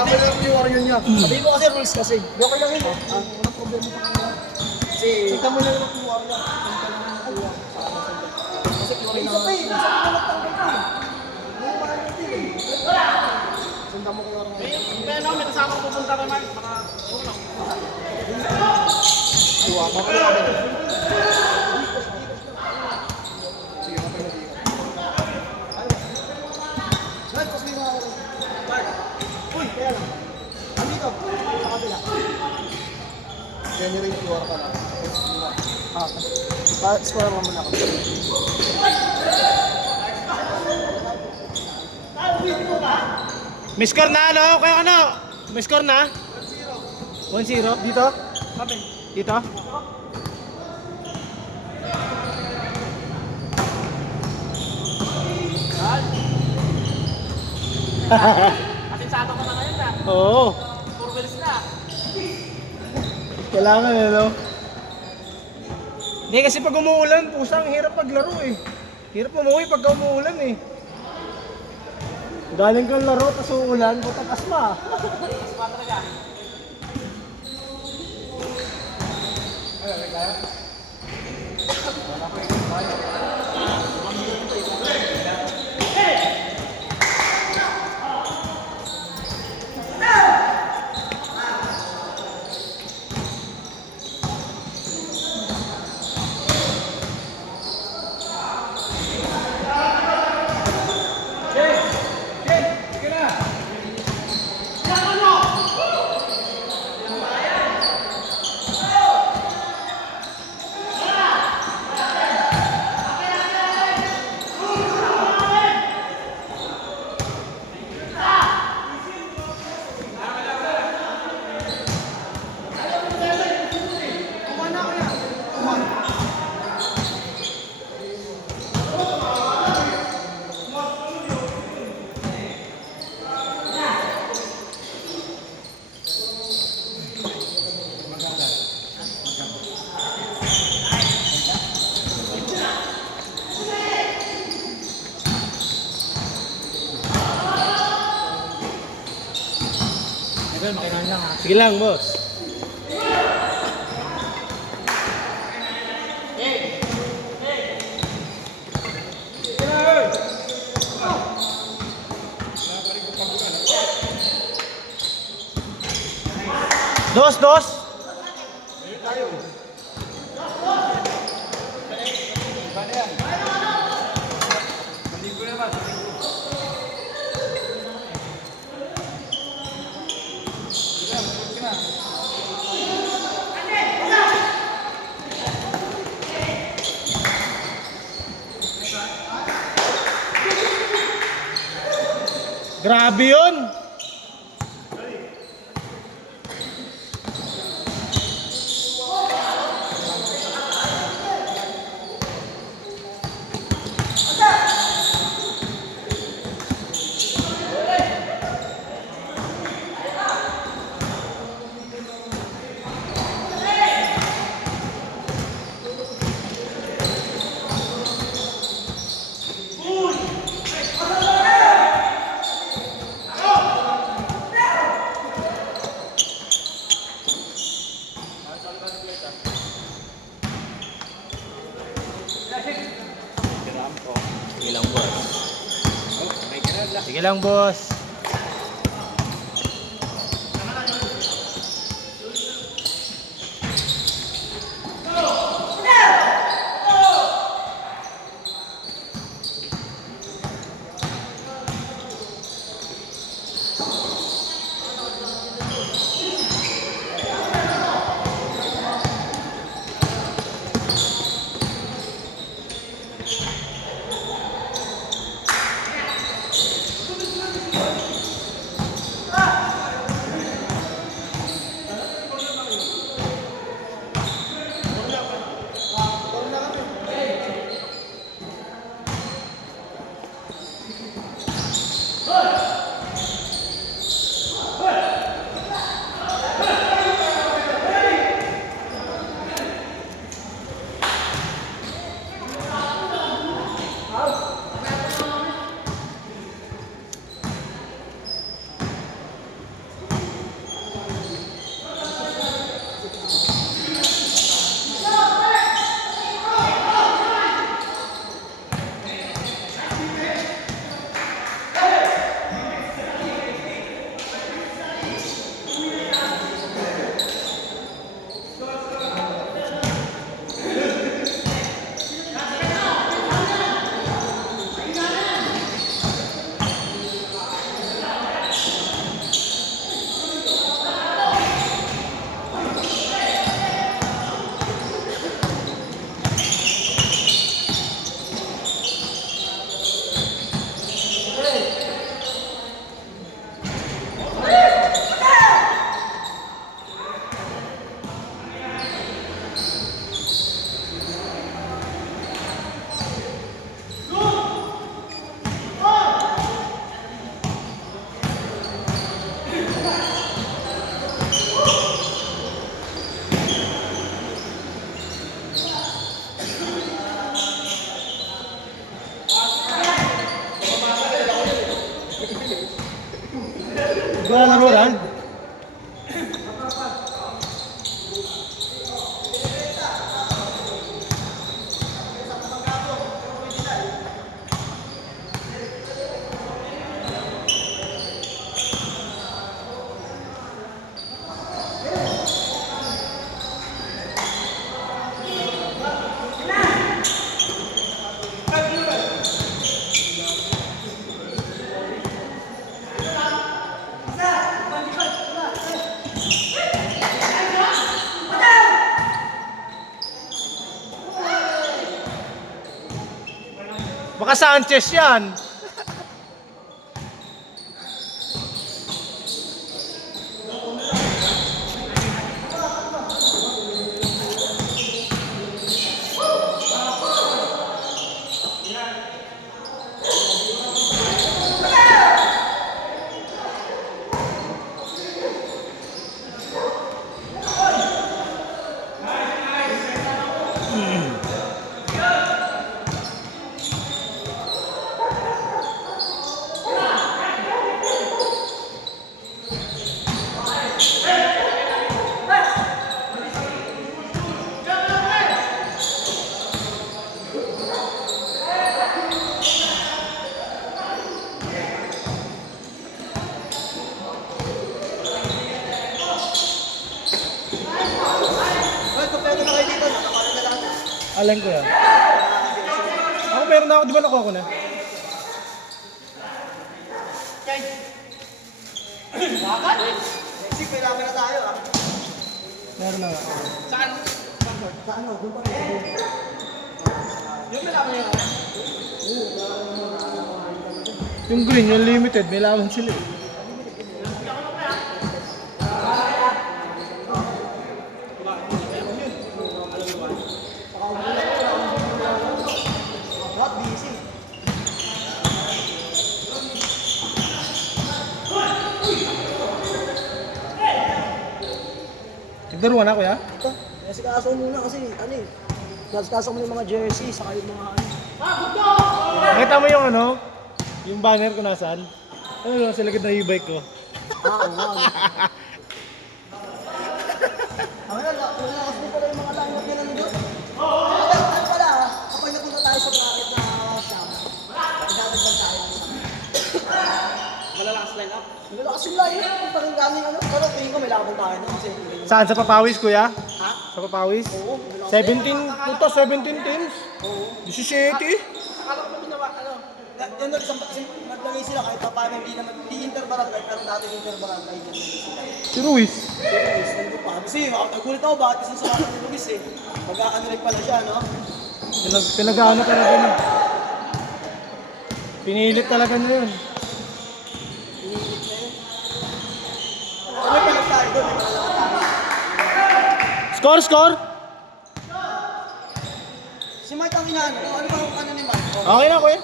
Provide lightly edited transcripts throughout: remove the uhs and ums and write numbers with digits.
Tama lang yung warrior niya. Sabihin mo kasi rules kasi. Okay lang yun. Walang problema sa kanya. Kasi, Tignan mo lang yung warrior. Kasi okay lang. Isa pa eh. Isa pa lang tanggal ka eh. Yung warrior din eh. Sanda mo ko warrior. pero may kasama pupunta ka man. Baka, Ay, wala pa pala kami. Sige, kapag nag-iikot. Dahil, pas may mga uy, kaya lang. Andito, sa kabila. Generate QR ka lang. Score mo muna ako. may score na ano? Kaya ano? May score na? 1-0. Dito? Kami. Dito? Asensado ka na ngayon na. Oo. Puro bilis na. Kailangan eh, no? Hindi kasi pag umuulan, pusang hirap paglaro eh. Hirap umuwi pag umuulan eh. Galing kang laro, tas uulan, puta kasma. Asma talaga. Sige lang, boss. Dos. Grabe yun. Sige lang, boss. Gua laro kan? Baka Sanchez yan. Alam ko yan. Ako meron na ako, di ba nakuha ko na? Next week, may laban na tayo ah. Meron na nga. Saan? Sa ano? Doon pa rin. Yung may laban yun. Yung green, yung limited, may laban sila eh. Not busy. Nagdaruan na kuya? Ito, nasikaso muna kasi ano eh. Nasikaso mo yung mga jersey, saka yung mga ano. Nakita mo yung ano? Yung banner ko nasaan? Ano yun, sa likod ng e-bike ko. Oo, wow. Wala kasi pala yung mga lineup nila nandun. Ano pala ah, kapag napunta tayo sa bracket na shop, magdadagdag tayo. Malalakas lineup? Malalakas yung lineup, kung parang daming ano. Pero tingin ko may laban tayo no? Kasi Saan? Sa Papawis kuya? ha? Sa Papawis? Oo, malalakas. 17, puto 17 teams. Oo. 17. Akala ko ginawa, ano, yan doon, maglagay sila kahit pa paano, hindi interbarangay, pero dati interbarangay dyan sila. Si Ruiz. Luis, nandun pa. Kasi nagulit ako, bakit isa sa akin ni Luis eh. Mag-ano rin pala siya, no? Pinag-ano talaga niya. Pinilit talaga niya yun. Inilit na yun. Ano pa nagtayo doon? May mga nakatayo. Score, score! Si Mike ang inaano, ano ba ang ano ni Mike? Okay na kuya.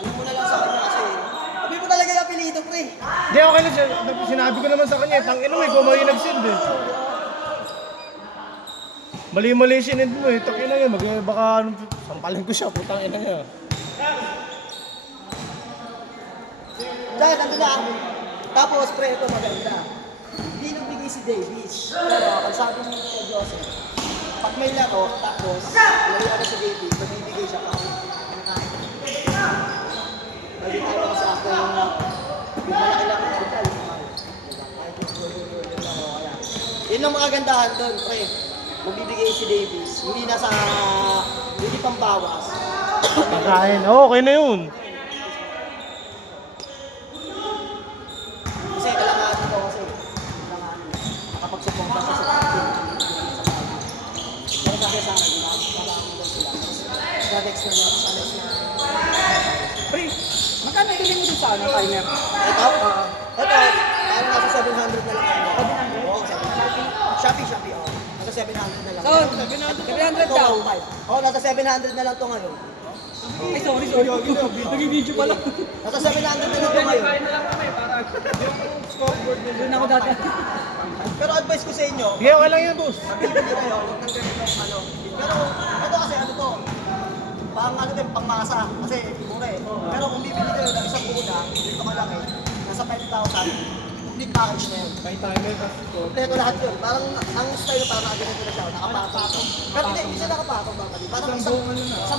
Ano mo na lang sa kanya kasi, sabi mo talaga yung apelido, pre. Hindi, okay na siya. Sinabi ko naman sa kanya, tangin mo eh, kung may nag-send eh. Mali-mali sinend mo eh, tangin na yun. Baka sampalin ko siya, putang ina niya. Dahil nandun na. Tapos, pre, ito maganda. Hindi nagbigay si Davis. Pero, ang sabi ni Kuya Joseph, pag may laro, tapos, laro si Davis, magbibigay siya pa. Lagi tayo kasi after yung malaki lang ang hotel. Kahit yung laro kaya. Yun ang mga gandahan doon, pre. Magbibigay si Davis. Hindi pambawas. Pagkain, okay na yun. Kasi kailangan dito kasi nakapag-suporta siya sa team. Pero sabi sa akin, nakakakita sila. Sa next na lang, sa next na. Pre, magkano ibigay mo dun sa ano, timer? Ito? Ito, parang nasa 700 na lang ako. Oo, 700. Shopee, oo. Nasa 700 na lang. So, 700 Ito, daw. 1.5. Oo, nasa 700 na lang to ngayon. Ay, sorry. Nag-video pala. Nasa 700 na lang ako ngayon. Doon ako dati. Pero advice ko sa inyo, Sige, okay lang yan, boss. bibili kayo, huwag nang ganito ano. Pero ito kasi ano to, pang ano din, pang masa. Kasi mura eh. Pero kung bibili kayo ng isang una, dito malaki, nasa 5,000, complete package na yun. May timer, Kompleto lahat yun. Parang ang style parang nakaganito na siya, nakapatong. Pero hindi siya nakapatong babali. Parang isang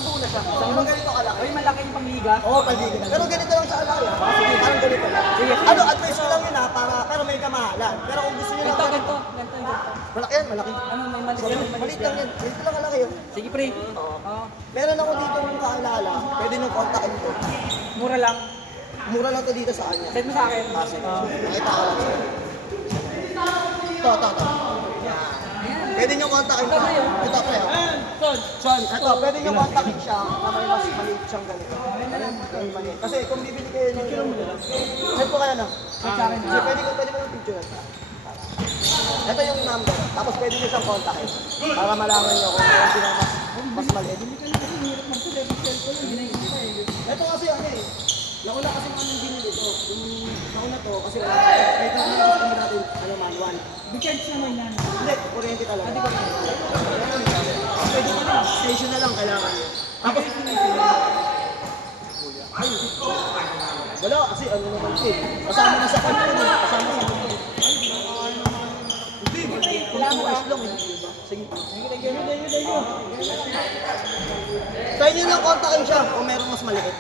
buo na siya. Pero ganito kalaki. Ay, malaki yung pangliga. Oo, palbigan. Pero ganito lang siya alaki. Parang ganito lang. Ano, advice ko lang yun ha, para, pero may kamahalan. Pero kung gusto nyo lang, Ganito. malaki yan, malaki. Ano, may maliit. Maliit lang yan. Ganito lang kalaki yun. Sige, pre. Oo. Oo. Meron ako dito ng kakilala, pwede nyo kontakin ko. Mura lang. Mura lang to dito sa kanya. Send mo sa akin. Sige. Nakita ko lang sa'yo. Ito. Yan. Pwede nyo kontakin ko. Ito pa yun. Son. Ito, pwede nyo kontakin siya na may mas maliit siyang ganito. Maliit. Kasi kung bibili kayo ng send ko kaya na. Send sa akin. Kasi pwede mo yung picture na. Ito yung number. Tapos pwede nyo siyang kontakin. Para malaman nyo kung ano sino mas maliit. Ito kasi ano eh. Nauna kasi kami binili ito. Yung nauna to kasi kahit na ano gusto mo natin, ano manual. Bigyan siya mo yan. Hindi, kuryente talaga. Pwede pa rin, station na lang kailangan. Tapos, ay, wala kasi ano naman ito eh. Kasama na sa kanya yun eh. Kasama sa kanya. Hindi, kailangan mo as long eh. Sige. Thank you. Try nyo lang kontakin siya kung meron mas maliit.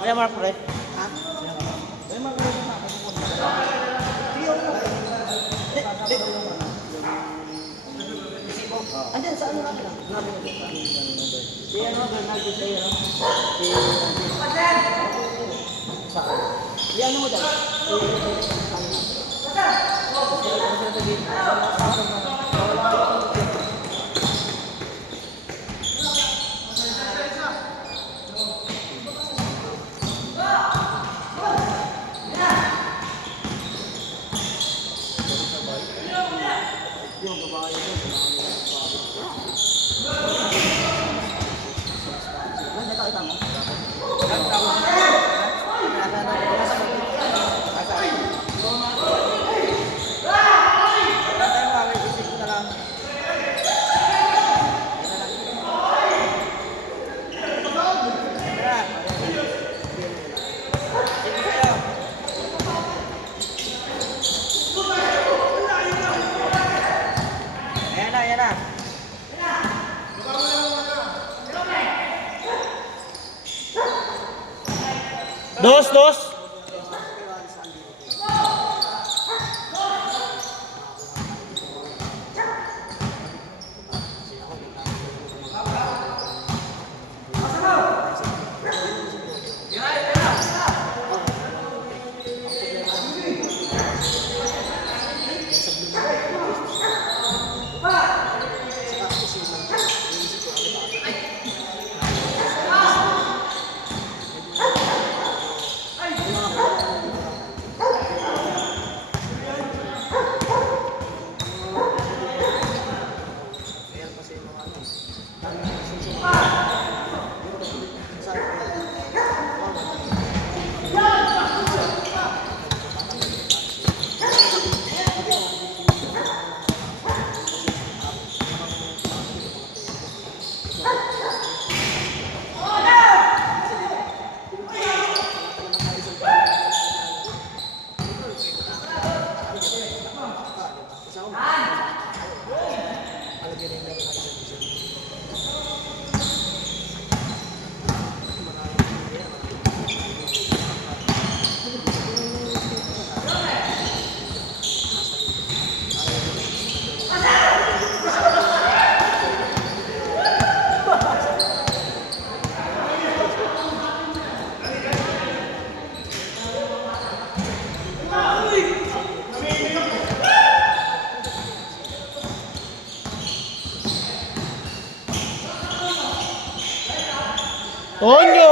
Kaya Mark, pre. Ha? Andyan, sa ano natin? Si ano, Bernardo sa iyo. Si ano mo dyan? Yung babae ko, nakakita mo? Ayan na. Dos. Tonyo!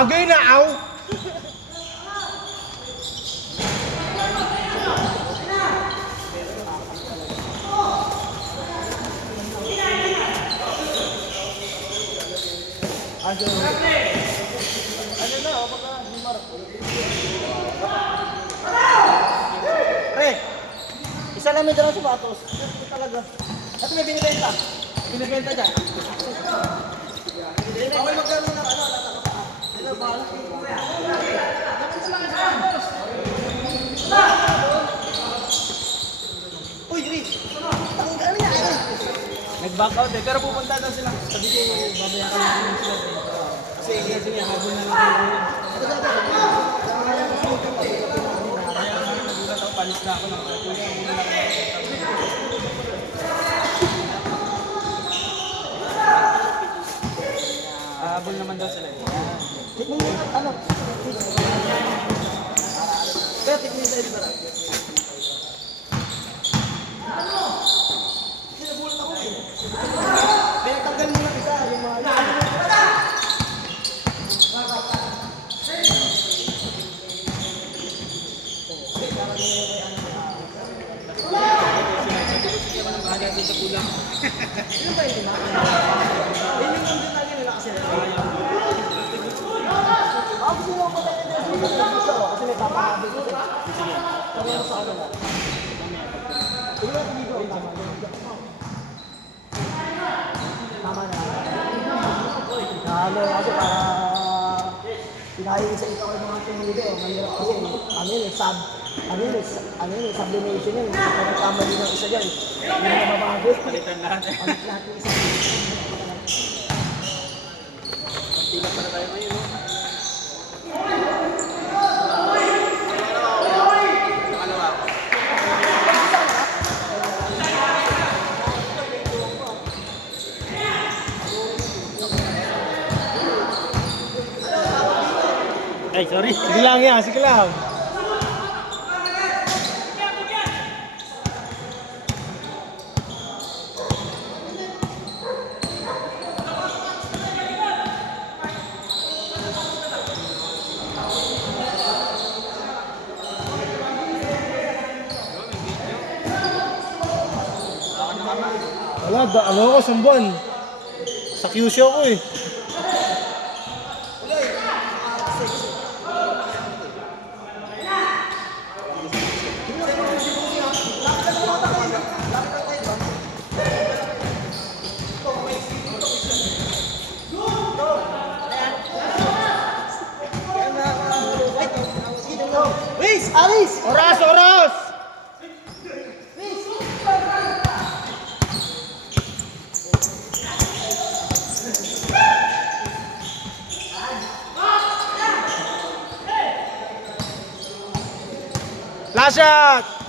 Bagay na, aw! Ano na, o baka Dimar. Pre, isa lang may dalang sapatos. Ito talaga. At may binibenta. Binibenta dyan. Okay, magkano na ano, lata ka pa. Sila bahala. Uy, Chris! Ang ano yan? Nag-back out eh, pero pupunta daw sila. Sabi ko, babayaran natin yung slot eh. Sige, habol na lang tayo. Kaya nagulat ako, palis na ako ng habol naman daw sila. Tikman mo yung ano? Kaya tikman yung sa'yo ba? Sinabulat ako eh. Pinagtanggal mo lang isa, yung mga... Sige mo nang bahala dito sa kulang. Yun ba yun? Yun yung nandun lagi nila kasi. Ako sino ako tayo na kasi may papakabi ko. Sige. Sabi mo sa kanila. Tingnan natin dito. Tama na. Halo kasi para pinahin sa ito yung mga tumudo. Mahirap kasi ano yun, sublimation yun. Kung nagkamali ng isa dyan, hindi na mabago. Palitan lahat eh. Palit lahat yung isa. Tila pa na tayo ngayon. No? Ay, sorry. Sige lang yan, sige lang. Wala, ano ako, sumbuan. Sa QC ako eh. Luis! Aris! Oras, oras! Last shot!